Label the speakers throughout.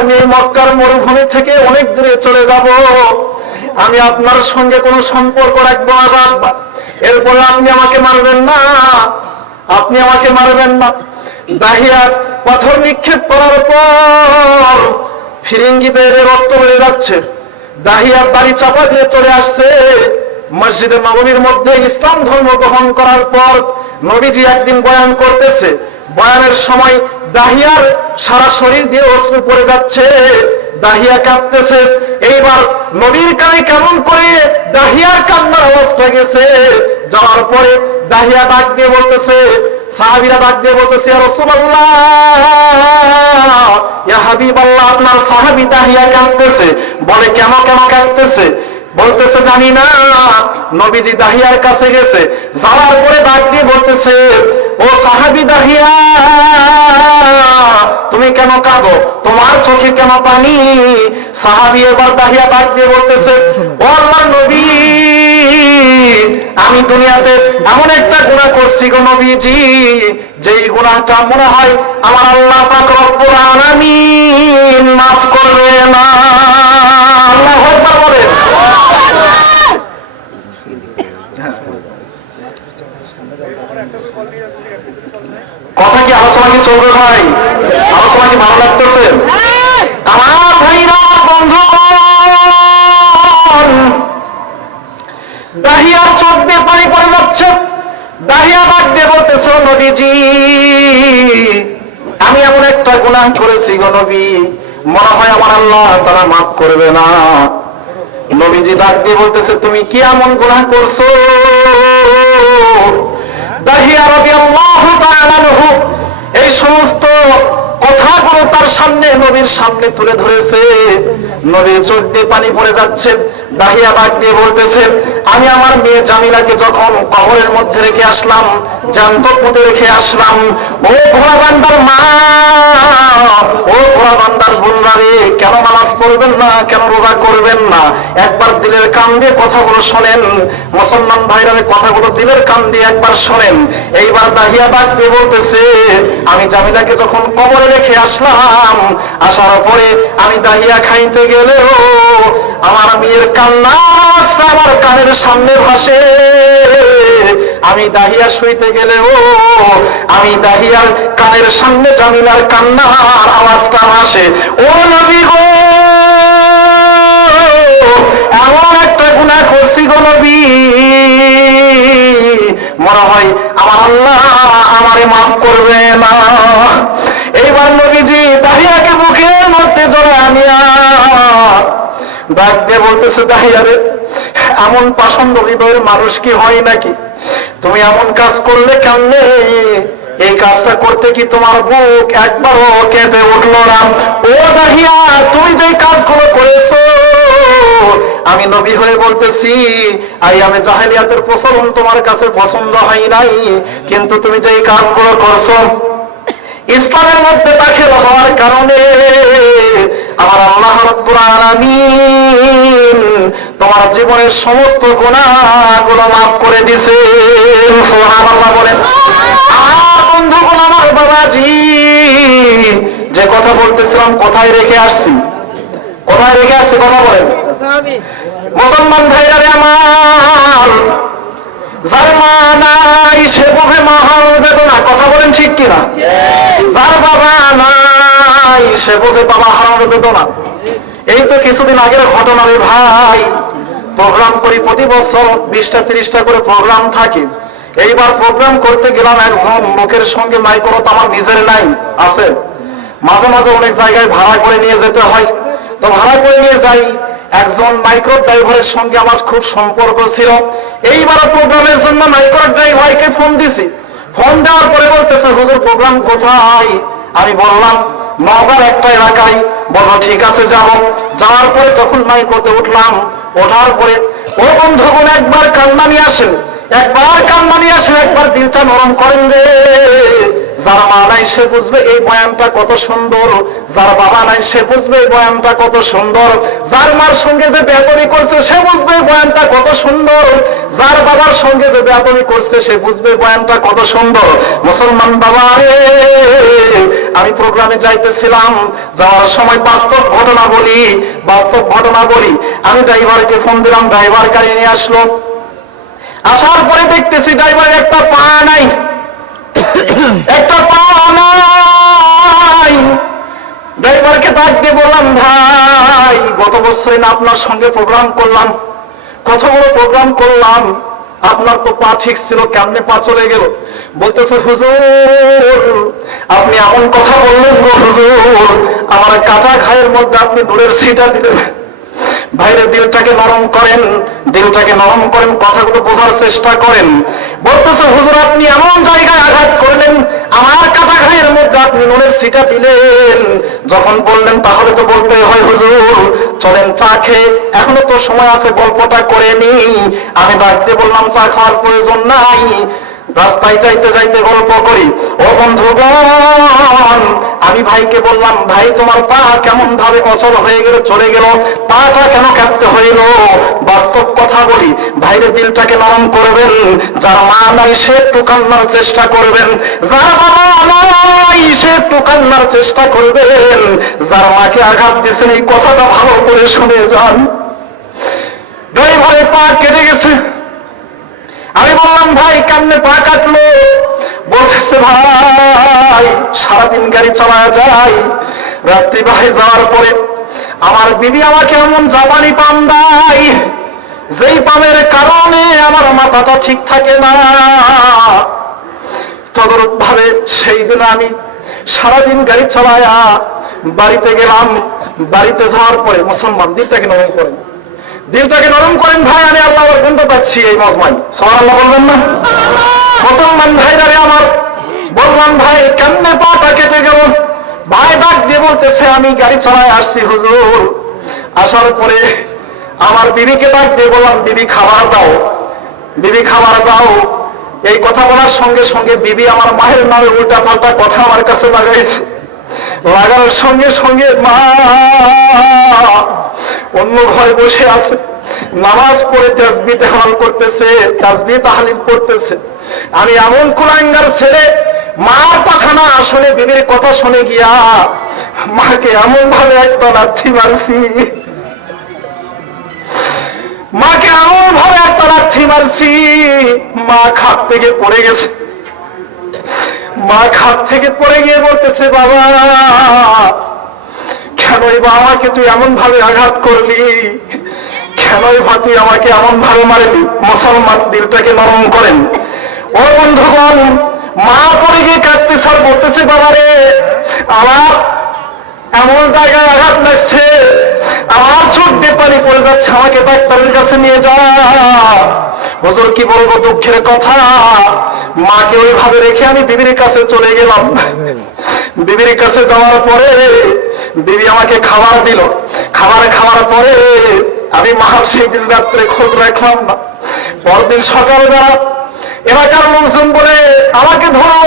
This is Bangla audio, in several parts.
Speaker 1: আমি মক্কার মরুভূমি থেকে অনেক দূরে চলে যাব। আমি আপনার সঙ্গে কোনো সম্পর্ক রাখব এরপরে আপনি আমাকে মারবেন না। আপনি আমাকে মারবেন না। পাথর নিক্ষেপ করার পর ফিরিঙ্গি বেড়ে রক্ত বেড়ে যাচ্ছে। দাহিয়ার বাড়ি চাপা দিয়ে চলে আসছে। মসজিদে নবমীর মধ্যে ইসলাম ধর্ম গ্রহণ করার পর নবীজি একদিন বয়ান করতেছে। বয়ানের সময় দাহিয়ার সারা শরীর দিয়ে অশ্রু পড়ে যাচ্ছে, দাহিয়া কাঁদতেছে এইবার নবীর কানে কেমন করে দাহিয়ার কান্নার অবস্থা গেছে, যাওয়ার পরে দাহিয়া ডাক দিয়ে বলতেছে, সাহাবিরা ডাক দিয়ে বলতেছে রাসূলুল্লাহ, ইয়া হাবিবাল্লাহ, আপনার সাহাবী দাহিয়া কাঁদতেছে বলে, কেন কেন কাঁদতেছে বলতেছে, জানি না, নবীজি দাহিয়ার কাছে গেছে। যাওয়ার পরে ডাক দিয়ে বলতেছে ও সাহাবি দাহিয়া, তুমি কেন কাঁদো? তোমার চোখে কেন পানি? সাহাবি এবার দাহিয়া ডাক দিয়ে বলতেছে, ও আল্লাহ নবী, আমি দুনিয়াতে এমন একটা গুণা করছি গো নবীজি, যেই গুণাটা মনে হয় আমার আল্লাহ পাক রব্বুল আলামিন মাফ করবে না আল্লাহু আকবার বলেন কথা কি আলোচনা কি চলবে ভাই ভালো লাগতেছে? দাহিয়ার চোখ দিয়ে পানি পড়ে যাচ্ছে, দাহিয়া বাদ দিয়ে বলতেছে, "ও নবীজি, আমি এমন একটা গুনাহ করেছি গো মনে হয় আমার আল্লাহ তারা মাফ করবে না। নবীজি ডাক দিয়ে বলতেছে, তুমি কি এমন গুনাহ করছ? দাহিয়া রাদিয়াল্লাহু তাআলা আনহু এই সমস্ত কথাগুলো তার সামনে নবীর সামনে তুলে ধরেছে। নবীর চোখ দিয়ে পানি পড়ে যাচ্ছে, দাহিয়া বাগ দিয়ে বলতেছে আমি আমার মেয়ে জামিলাকে যখন কবরের মধ্যে রেখে আসলাম জান্ত পুঁতে রেখে আসলাম, ও ঘোড়া বান্দার মা, ও ঘোড়া বান্দার বোনরা কেন নামাজ পড়বেন না, কেন রোজা করবেন না? একবার দিলের কান দিয়ে কথাগুলো শোনেন, মুসলমান ভাইরা কথাগুলো দিলের কান দিয়ে একবার শোনেন। এইবার দাহিয়া বাগ দিয়ে বলতেছে, আমি জামিলাকে যখন কবরে রেখে আসলাম, আসার পরে আমি দাহিয়া খাইতে গেলেও আমার মেয়ের কান্না আমার কানের সামনে ভাসে আমি দাহিয়া শুইতে গেলে, ও, আমি দাহিয়ার কানের সামনে জামিলার কান্নার আওয়াজটা ভাসে ও নবী গো, এমন একটা গুণা করছি গো নবী। মনে হয় আমার আল্লাহ আমারে মাফ করবে না এইবার নবীজি দাহিয়াকে মুখের মধ্যে জড়ে আনিয়া ডাক দিয়ে বলতেছে দাহিয়ারে এমন পাষণ্ড হৃদয়ের মানুষ কি হয় নাকি? তুমি এমন কাজ করলে কেমনে? এই কাজটা করতে কি তোমার বুক একবারও কেঁপে উঠল না? ও দাহিয়া তুমি যে কাজগুলো করেছ, আমি নবী হয়ে বলতেছি, আই, আমি জাহেলিয়াতের প্রচলন তোমার কাছে পছন্দ হয় নাই, কিন্তু তুমি যে কাজগুলো করছ, ইসলামের মধ্যে দাখিল হওয়ার কারণে আমার আল্লাহ তোমার জীবনের সমস্ত গুনাহগুলো মাফ করে দিছে আমার বাবাজি, যে কথা বলতেছিলাম কোথায় রেখে আসছি? কোথায় রেখে আসছি কথা বলেন। মুসলমান ভাইরা আমার, যার মা নাই, সে মহান বেদনা, কথা বলেন ঠিক কিনা? যার বাবা নাই সে বুঝে বাবা হারানোর বেদনা এই তো কিছুদিন আগের ঘটনা রে ভাই। প্রোগ্রাম করি প্রতি বছর বিশটা, তিরিশটা করে প্রোগ্রাম থাকে। এইবার প্রোগ্রাম করতে গেলাম একজন লোকের সঙ্গে মাইক্রো আমার নিজের নাই, আছে। মাঝে মাঝে অনেক জায়গায় ভাড়া করে নিয়ে যেতে হয়। তো ভাড়া করে নিয়ে যাই। একজন মাইক্রো ড্রাইভারের সঙ্গে আমার খুব সম্পর্ক ছিল। এইবার প্রোগ্রামের জন্য মাইক্রো ড্রাইভারকে ফোন দিছি। ফোন দেওয়ার পরে বলতেছে, হুজুর, প্রোগ্রাম কোথায়? আমি বললাম নগর একটা এলাকায় বলো, ঠিক আছে যাব যাওয়ার পরে যখন মাইক্রোতে উঠলাম, ওঠার পরে ও বন্ধুগণ একবার কান্না নিয়ে আসেন। একবার কান্না নিয়ে আসেন একবার দিলটা নরম করেন রে। যার মা নাই সে বুঝবে এই বয়ানটা কত সুন্দর। যার বাবা নাই সে বুঝবে এই বয়ানটা কত সুন্দর। যার মার সঙ্গে যে বেতনি করছে সে বুঝবে এই বয়ানটা কত সুন্দর। যার বাবার সঙ্গে যে বেতনি করছে সে বুঝবে বয়ানটা কত সুন্দর। মুসলমান বাবা রে, আমি প্রোগ্রামে যাইতেছিলাম, যাওয়ার সময় বাস্তব ঘটনা বলি, বাস্তব ঘটনা বলি। আমি ড্রাইভারকে ফোন দিলাম ড্রাইভার গাড়ি নিয়ে আসলো। আসার পরে দেখতেছি ড্রাইভার একটা পা নাই। একটা পা নাই। ড্রাইভারকে ডাক দিয়ে বললাম, ভাই, গত বছরে না আপনার সঙ্গে প্রোগ্রাম করলাম। কত বড় প্রোগ্রাম করলাম। আপনার তো পা ঠিক ছিল, কেমনে পা চলে গেল? বলতেছে, হুজুর, আপনি এমন কথা বললেন গো হুজুর। আমার কাটা খায়ের মধ্যে আপনি দূরের সিটা দিলেন। ভাইরে, দিলটাকে নরম করেন, দিলটাকে নরম করেন, কথাগুলো বোঝার চেষ্টা করেন। বলতেছে, হুজুর, আপনি এমন জায়গায় আঘাত করলেন, আমার কাটা ঘায়ের মধ্যে আপনি নুনের সিটা দিলেন। যখন বললেন, তাহলে তো বলতে হয়, হুজুর, চলেন চা খেয়ে, এখনও তো সময় আছে, গল্পটা করে নি আমি বাড়িতে বললাম, চা খাওয়ার প্রয়োজন নাই। রাস্তায় যাইতে যাইতে গল্প করি। ও বন্ধুগণ আমি ভাইকে বললাম, ভাই, তোমার পা কেমন ভাবে অচল হয়ে গেল, চলে গেল? পাটা কেন কাটতে হইল? বাস্তব কথা বলি, ভাইরে দিলটাকে নরম করবেন, যার মা নাই সে একটু কান্নার চেষ্টা করবেন। যার বাবা নাই সে একটু কান্নার চেষ্টা করবেন। যার মাকে আঘাত দিয়েছেন এই কথাটা ভালো করে শুনে যান। ড্রাইভারের পা কেটে গেছে। আমি বললাম, ভাই, কান্নে পা কাটলো। বলতেছে ভাই, সারাদিন গাড়ি চালা যায়, রাত্রি বাহে যাওয়ার পরে আমার বিবি আমাকে এমন জাপানি পাম দেয়, যেই পামের কারণে আমার মাথাটা ঠিক থাকে না। তদরূপ ভাবে সেই দিন আমি সারাদিন গাড়ি চালায়া বাড়িতে গেলাম। বাড়িতে যাওয়ার পরে মুসলমান দিনটাকে নরম করেন দিলটাকে নরম করেন ভাই আমি আল্লাহর বন্ধু পাচ্ছি এই মজমাই। সবার আল্লাহ বলবেন না? মুসলমান ভাইরারে আমার বললাম ভাই কেমনে পাটা কেটে গেল? ভাই ডাক দিয়ে বলতেছে আমি গাড়ি চালায় আসছি হুজুর। আসার পরে আমার বিবিকে ডাক দিয়ে বললাম বিবি খাবার দাও। বিবি খাবার দাও? এই কথা বলার সঙ্গে সঙ্গে বিবি আমার মায়ের নামে উল্টা পাল্টা কথা আমার কাছে লাগাইছে। লাগানোর সঙ্গে সঙ্গে মা অন্য ঘরে বসে আছে। নামাজ পড়ে তাসবি তেহাল করতেছে তাসবি তাহালিল করতেছে আমি এমন কুলাঙ্গার ছেলে, মার কথা না আসলে বিবির কথা শুনে গিয়া মাকে এমন ভাবে একটা লাথি মারছি। মাকে এমন ভাবে একটা লাথি মারছি, মা খাট থেকে পড়ে গেছে। মা খাট থেকে পড়ে গিয়ে বলতেছে, বাবা কেনই বা আমাকে তুই এমন ভাবে আঘাত করলি? কেনই বা তুই আমাকে এমন ভাবে মারলি মুসলমান দিলটাকে নরম করেন। ও বন্ধুগণ, মা পড়ে গিয়ে কাঁদতে স্যার বলতেছে বাবা রে আমার এমন জায়গায় আঘাত লাগছে। আমার চোখ দিয়ে পানি পড়ে যাচ্ছে, আমাকে ডাক্তারের কাছে নিয়ে যা। হুজুর, কি বলব, দুঃখের কথা। মাকে ওইভাবে রেখে আমি বিবির কাছে চলে গেলাম। বিবির কাছে যাওয়ার পরে বিবি আমাকে খাবার দিল। খাবার খাওয়ার পরে আমি মা সেই দিন রাত্রে খোঁজ রাখলাম না। পরদিন সকালবেলা এলাকার লোকজন বলে, আমাকে ধরো।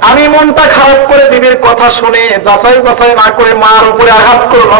Speaker 1: আমি মনটা খারাপ করে বিবির কথা শুনে যাচাই বাছাই না করে মার উপরে আঘাত করল।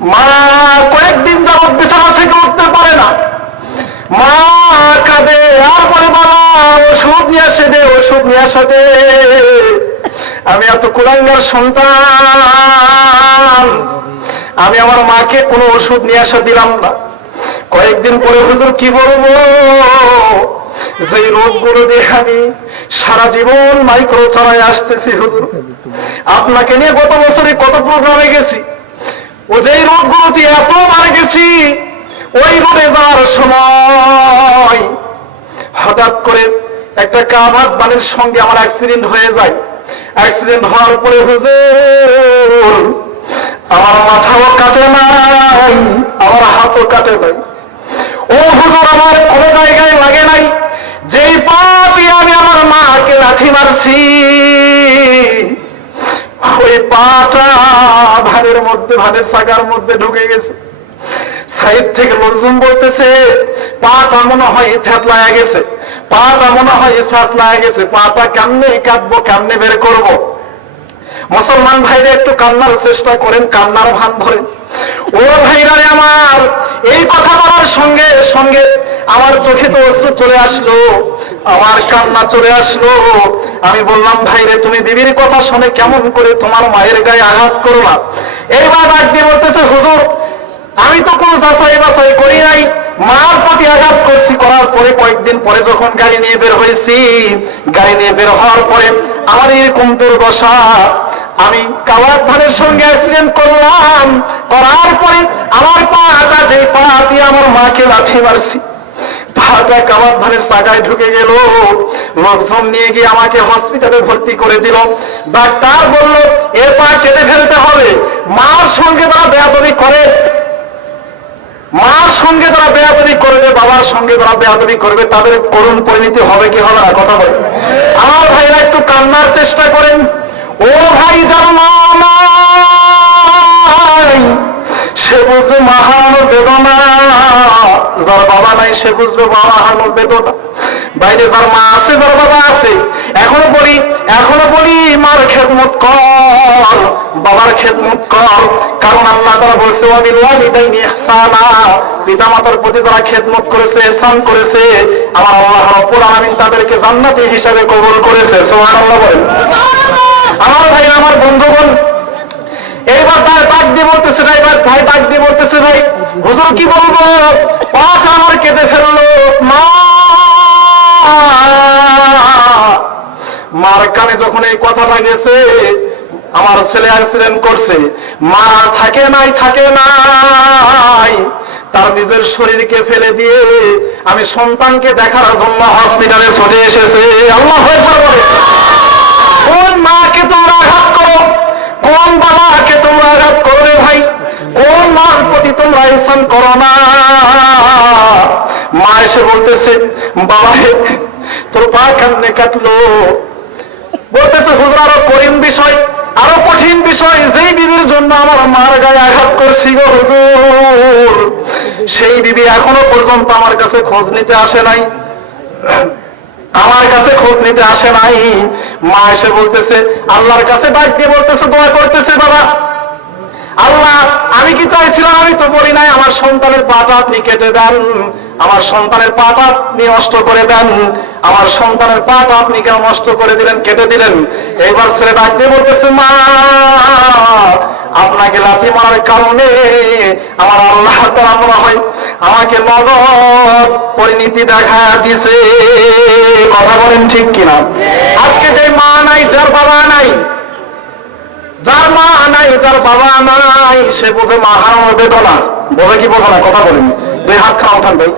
Speaker 1: মা কয়েকদিন যাবত বিছানা থেকে উঠতে পারে না। মা কাঁদে, আর বলে, বাবা, ওষুধ নিয়ে আসে দে, ওষুধ নিয়ে আসে আমি এত কুলাঙ্গার সন্তান। আমি আমার মাকে কোনো ওষুধ নিয়ে আসা দিলাম না। কয়েকদিন পরে হুজুর কি বলব? যে রোগগুলো দিয়ে আমি সারা জীবন মাইক্রো চালায় আসতেছি হুজুর। আপনাকে নিয়ে গত বছরে কত প্রোগ্রামে গেছি। ও যেই দিয়ে এত মারা গেছি, ওই রোগে যাওয়ার সময় হঠাৎ করে একটা কাবাদ বানের সঙ্গে আমার অ্যাক্সিডেন্ট হয়ে যায়। অ্যাক্সিডেন্ট হওয়ার পরে হুজুর, আমার মাথাও কাটে নাই, আমার হাতও কাটে নাই। ও হুজুর, আমার জায়গায় লাগে নাই। যেই আমি আমার মাকে লাথি মারছি, ওই পাটা ভানের মধ্যে ভানের সাগার মধ্যে ঢুকে গেছে। সাইড থেকে লোকজন বলতেছে, পাটা মনে হয় থেতলায় গেছে। পাটা মনে হয় ছাঁচলায় গেছে। পাটা কেমনে বের করব? মুসলমান ভাইরা একটু কান্নার চেষ্টা করেন, কান্নার ভান ধরেন। ও ভাইরা আমার, এই কথা বলার সঙ্গে সঙ্গে আমার চোখে তো অস্ত্র চলে আসলো, আমার কান্না চলে আসলো। আমি বললাম, ভাইরে, তুমি বিবির কথা শুনে কেমন করে তোমার মায়ের গায়ে আঘাত করো না? এইবার ডাক দিয়ে বলতেছে, হুজুর, আমি তো কোনো যাচাই বাছাই করি নাই। মার প্রতি আঘাত করছি করার পরে কয়েকদিন পরে যখন গাড়ি নিয়ে বের হয়েছি, গাড়ি নিয়ে বের হওয়ার পরে আমার এরকম দুর্দশা। আমি কাওয়ার ধানের সঙ্গে অ্যাক্সিডেন্ট করলাম। করার পরে আমার পাটা যে পা দিয়ে আমার মাকে লাথি মারছি। পাটা কাওয়ার ধানের সাগায় ঢুকে গেল। লোকজন নিয়ে গিয়ে আমাকে হসপিটালে ভর্তি করে দিল। ডাক্তার বলল, এ পা কেটে ফেলতে হবে। মার সঙ্গে তারা বেয়াদবি করে মার সঙ্গে যারা বেয়াদবি করবে, বাবার সঙ্গে যারা বেয়াদবি করবে, তাদের করুণ পরিণতি হবে কি হবে না? কথা বলে আমার ভাইরা একটু কান্নার চেষ্টা করেন। ও ভাই যার সে বুঝবে মাহানো বেদনা। যার বাবা নাই, সে বুঝবে মাহানো বেদনা। বাইরে যার মা আছে, যার বাবা আছে এখনও বলি এখনও বলি মার খেদমত কর, বাবার খেদমত কর। কারণ আল্লাহ তারা বলছে পিতা মাতার প্রতি যারা খেদমত করেছে ইহসান করেছে, আমার আল্লাহ রাব্বুল আলামিন তাদেরকে জান্নাতি হিসাবে কবুল করেছে। সুবহানাল্লাহ বলেন। আমার ভাই, আমার বন্ধুগণ, এইবার তার ডাক দিয়ে বলতেছে ভাই ভাই ভাই ডাক দিয়ে বলতেছে, ভাই, হুজুর কি বলব? পাঁচ আমার কেটে ফেলল, মা মার কানে যখন এই কথাটা গেছে, আমার ছেলে অ্যাক্সিডেন্ট করছে। মা থাকে নাই থাকে নাই। তার নিজের শরীরকে ফেলে দিয়ে আমি সন্তানকে দেখার জন্য হসপিটালে ছুটে এসেছে। আল্লাহ কোন মাকে তোমরা আঘাত করো? কোন বাবাকে তোমরা আঘাত করবে ভাই? কোন মার প্রতি তোমরা ইসান করো না? মা এসে বলতেছে বাবা তোর পা কেমনে কাটলো। বলতেছে, হুজুর, আরও কঠিন বিষয়, আরও কঠিন বিষয়, যেই বিবির জন্য আমার মার গায়ে আঘাত করছি গো হুজুর, সেই বিবি এখনও পর্যন্ত আমার কাছে খোঁজ নিতে আসে নাই, আমার কাছে খোঁজ নিতে আসে নাই। মা এসে বলতেছে, আল্লাহর কাছে ডাক দিয়ে বলতেছে, দোয়া করতেছে বাবা। আল্লাহ, আমি কি চাইছিলাম? আমি তো বলি নাই, আমার সন্তানের পাটা আপনি কেটে দেন। আমার সন্তানের পাটা আপনি নষ্ট করে দেন। আমার সন্তানের পাটা আপনি কেন নষ্ট করে দিলেন কেটে দিলেন? এইবার ছেলে ডাক দিয়ে বলতেছে, মা, আপনাকে লাথি মারার কারণে আমার আল্লাহ তারা মনে হয় আমাকে নগদ পরিণতি দেখা দিছে কথা বলেন ঠিক কিনা? আজকে যে মা নাই, যার বাবা নাই, যার মা নাই, যার বাবা নাই, সে বোঝে মা হারানোর বেদনা। বোঝে কি বোঝে না? কথা বলেন। দুই হাত খাওয়া উঠান ভাই।